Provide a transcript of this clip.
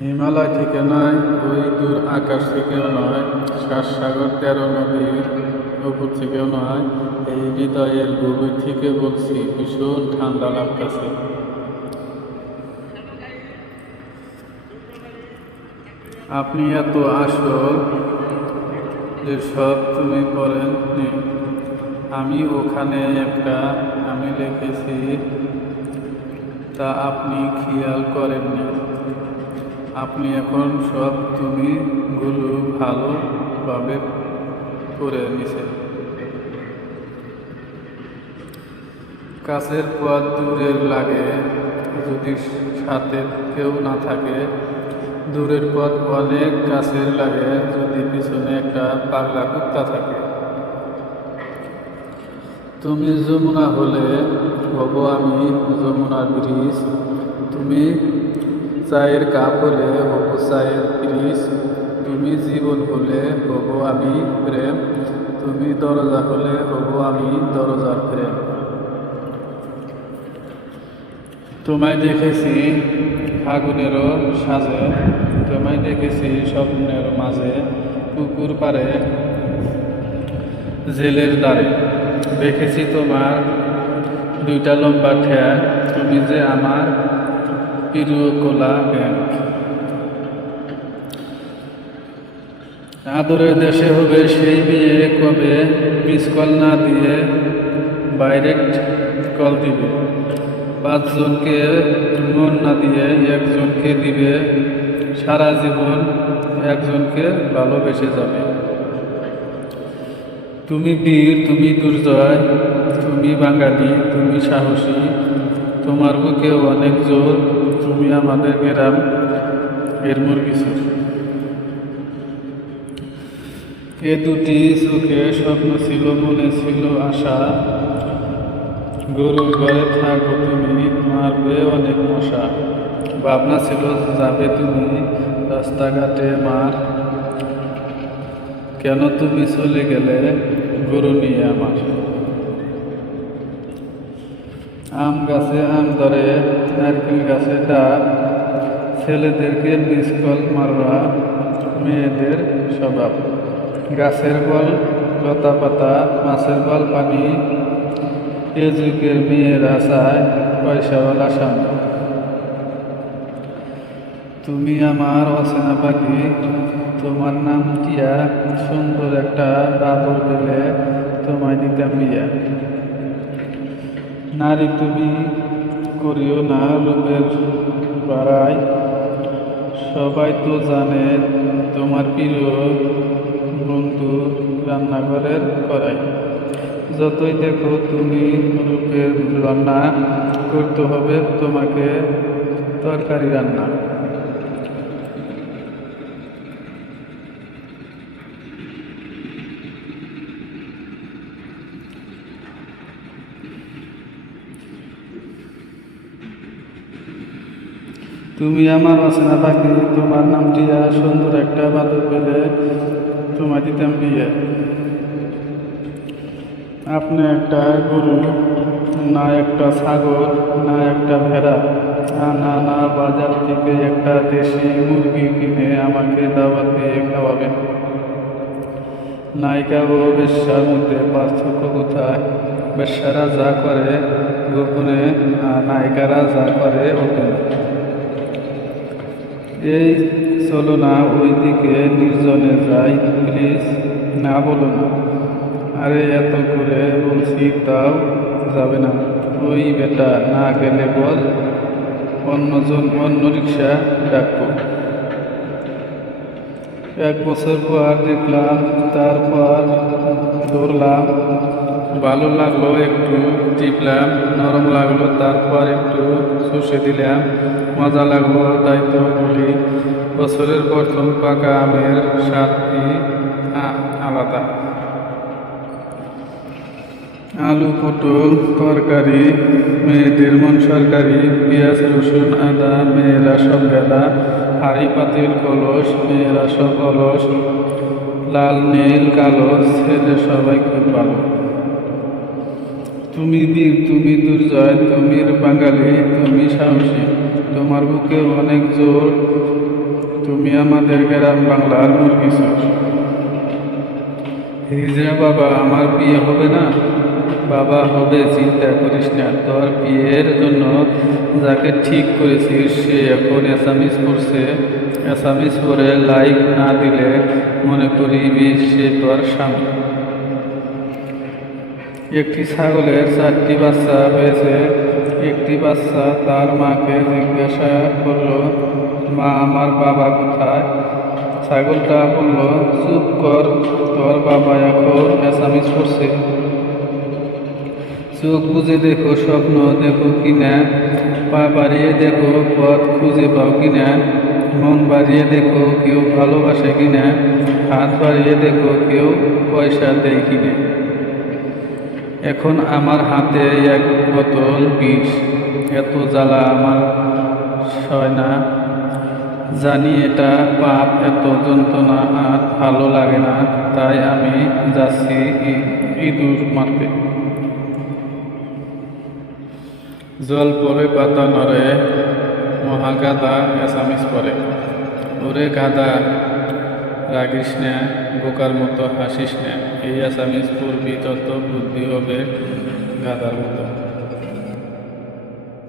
হিমালয় থেকে নয়, ওই দূর আকাশ থেকেও নয় সাগর তেরো নদীর উপর থেকেও নয়, এই হৃদয়ের গভীর থেকে বলছি, ভীষণ ঠান্ডা লাগতেছে। আপনি এত আসল যে সব তুমি পড়েন আমি ওখানে একটা, আমি লিখেছি, তা আপনি খেয়াল করেননি। আপনি এখন সব তুমি গুলো ভালোভাবে করে নিছেন। কাছের পথ দূরের লাগে, যদি সাথে কেউ না থাকে। দূরের পথ অনেক কাছের লাগে, যদি পিছনে একটা পাগলা কুত্তা থাকে। তুমি যমুনা হলে, হব আমি যমুনার ব্রিজ। তুমি চায়ের কাপ হলে হব চায়ের ব্রিজ তুমি জীবন হলে হব আমি প্রেম। তুমি দরজা হলে হব আমি দরজার প্রেম। তোমায় দেখেছি ফাগুনেরও সাজে। তোমায় দেখেছি স্বপ্নের মাঝে পুকুর পাড়ে, জেলের দ্বারে। দেখেছি তোমার দুইটা লম্বা ঠ্যাং তুমি যে আমার প্রিয় ব্যাংক আদরের দেশে হবে সেই বিয়ে, কবে? মিস কল না দিয়ে ডাইরেক্ট কল দিবে। পাঁচজনকে মন না দিয়ে একজনকে দিবে, সারা জীবন একজনকে ভালোবেসে যাবে। তুমি বীর, তুমি দুর্জয়, তুমি বাঙালি, তুমি সাহসী, তোমার বুকে অনেক জোর। তুমি আমাদের গ্রাম, এর মুরগিসুর এ দুটি চোখে স্বপ্ন ছিল, মনে ছিল আশা। গরুর ঘরে থাকো তুমি, মারবে অনেক মশা। ভাবনা ছিল, যাবে তুমি রাস্তাঘাটে মার। কেন তুমি চলে গেলে গরু নিয়ে আমার? আম গাছে আম ধরে, নারকেল গাছে ডাব ছেলেদেরকে মিস কল মারবা মেয়েদের স্বভাব। গাছের বল লতা পাতা, মাছের বল পানি। এ যুগের মেয়েরা চায় পয়সাওয়ালা স্বামী। তুমি আমার অচেনা পাখি, তোমার নাম টিয়া সুন্দর একটা বাবর পেলে তোমায় দিতাম বিয়া। নারী তুমি করিও না লোকের বাড়াই সবাই তো জানে তোমার প্রিয় বন্ধু রান্নাঘরের করাই যতই দেখো তুমি রূপের রান্না করতে হবে তোমাকে তরকারি রান্না। তুমি আমার অচেনা পাখি তোমার নাম টিয়া সুন্দর একটা বাদর পেলে, তোমায় দিতাম বিয়ে। আপনি একটা গরু, না একটা ছাগল, না একটা ভেড়া না না, বাজার থেকে একটা দেশি মুরগি কিনে আমাকে দাওয়াত দিয়ে খাওয়াবেন। নায়িকা ও বেশ্যার মধ্যে পার্থক্য কোথায়? বেশ্যারা যা করে গোপনে নায়িকারা যা করে ওপেনে এই চলো না ওই দিকে নির্জনে যাই, প্লিজ। না, বলো না। আরে, এত করে বলছি, তাও যাবে না। ওই বেটা, না গেলে বল অন্যজন অন্য রিক্সা ডাকবো। এক বছর পর দেখলাম, তারপর দৌড়লাম ভালো লাগল, একটু টিপলাম, নরম লাগল, তারপর শুষে দিলাম। মজা লাগল, তাই তো বলি। বছরের প্রথম পাকা আমের স্বাদটি আলাদা। আলু, পটল, তরকারি, মেয়েদের মন সরকারি, পেঁয়াজ, রসুন, আদা, মেয়েরা সব বেলা। হাড়ি, পাতিল, কলস, মেয়েরা সব কলস লাল, নীল, কালো, ছেলে সবাই খুব ভালো। তুমি বীর, তুমি দুর্জয়, তুমি বাঙালি, তুমি সাহসী। তোমার বুকে অনেক জোর। তুমি আমাদের গ্রাম বাংলার মুরগি হিজড়া বাবা, আমার বিয়ে হবে না? বাবা হবে, চিন্তা করিস না। তোর বিয়ের জন্য যাকে ঠিক করেছিস সে এখন অ্যাসামিস পড়ছে। অ্যাসামিস পরে লাইক না দিলে মনে করিবি সে তোর স্বামী। একটি ছাগলের চারটি বাচ্চা হয়েছে একটি বাচ্চা তার মাকে জিজ্ঞাসা করল, মা, আমার বাবা কোথায়? ছাগলটা বলল, চুপ কর, তোর বাবা এখন অ্যাসামিস করছে। চোখ বুঝে দেখো, স্বপ্ন দেখো কিনা। পা বাড়িয়ে দেখো, পথ খুঁজে পাও কিনা। মন বাড়িয়ে দেখো, কেউ ভালোবাসে কিনা। হাত বাড়িয়ে দেখো, কেউ পয়সা দেয় কিনা। এখন আমার হাতে এক বোতল বিষ। এত জ্বালা আমার সয় না। জানি এটা পাপ, এত যন্ত্রণা আর ভালো লাগে না। তাই আমি যাচ্ছি ইঁদুর মারতে। জল পরে পাতা নড়ে মহাগাদা এসামিস পরে ওরে গাদা রাগিস না, বোকার মতো হাসিস না। এই আসামিস পূর্বী তত বুদ্ধি হবে গাদার মতো।